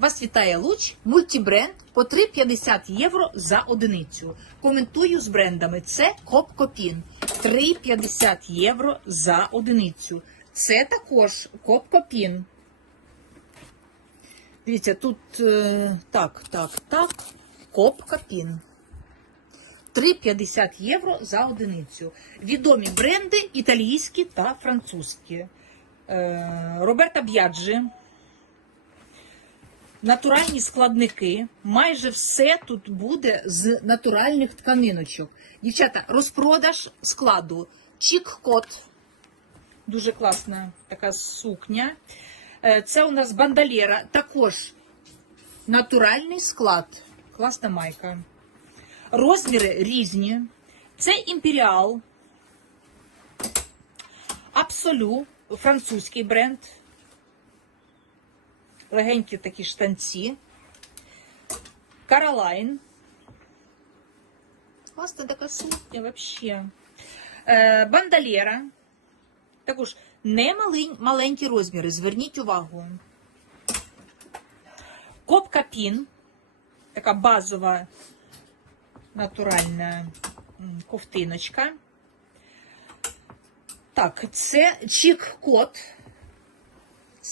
Вас вітає Луч, мультібренд по 3,50 євро за одиницю. Коментую з брендами. Це Копкопін. 3,50 євро за одиницю. Це також Копкопін. Дивіться, тут е, так, так, так. Копкопін. 3,50 євро за одиницю. Відомі бренди італійські та французькі. Е, Роберта Б'яджі. Натуральні складники. Майже все тут буде з натуральних тканиночок. Дівчата, розпродаж складу. Чік-кот. Дуже класна така сукня. Е, Це у нас бандалєра. Також натуральний склад. Класна майка. Розміри різні. Це імперіал. Абсолю, французький бренд. Легенькі такі штанці. Каролайн. Класна така сукня вообще. Е, бандалєра. Також не малень- маленькі розміри. Зверніть увагу. Копка пін. Така базова натуральна ковтиночка. Так, це чік-кот.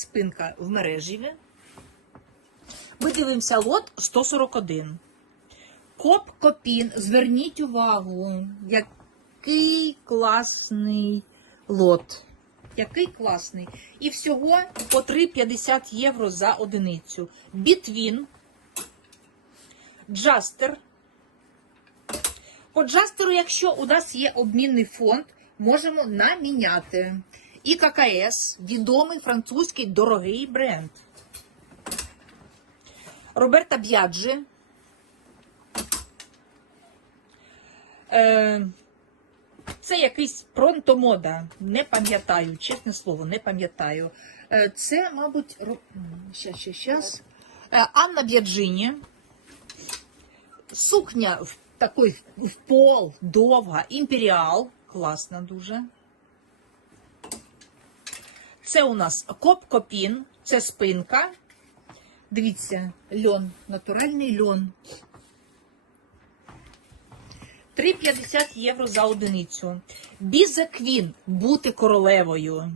Спинка в мережеві. Ми дивимося лот 141. Коп Копін. Зверніть увагу, який класний лот. Який класний. І всього по 3,50 євро за одиницю. Бітвін. Джастер. По джастеру, якщо у нас є обмінний фонд, можемо наміняти. І ККС відомий французький дорогий бренд. Роберта Б'яджі. Е, це якийсь пронтомода. Не пам'ятаю, чесне слово, не пам'ятаю. Е, це, мабуть, щас, щас, щас. Е, Анна Б'яджині. Сукня в такий в пол, довга, імперіал. Класна дуже. Це у нас коп-копін, це спинка. Дивіться, льон, натуральний льон. 3,50 євро за одиницю. Бізе Квін бути королевою.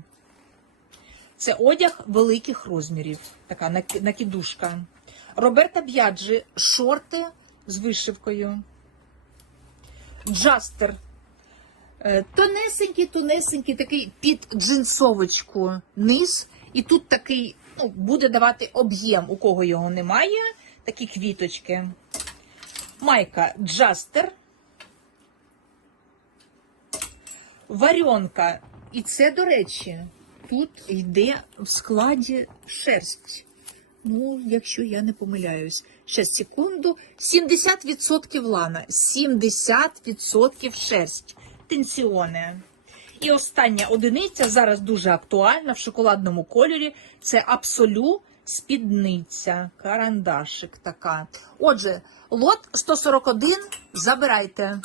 Це одяг великих розмірів. Така наки- накидушка. Роберта Б'яджі шорти з вишивкою. Джастер. Е, Тонесенький, тонесенький, такий під джинсовочку низ. І тут такий, ну, буде давати об'єм, у кого його немає. Такі квіточки. Майка Джастер. Варіонка. І це, до речі, тут йде в складі шерсть. Ну, якщо я не помиляюсь. Ще секунду. 70% лана, 70% шерсть. Тенсіоне. І остання одиниця зараз дуже актуальна в шоколадному кольорі. Це абсолю спідниця. Карандашик така. Отже, лот 141 забирайте.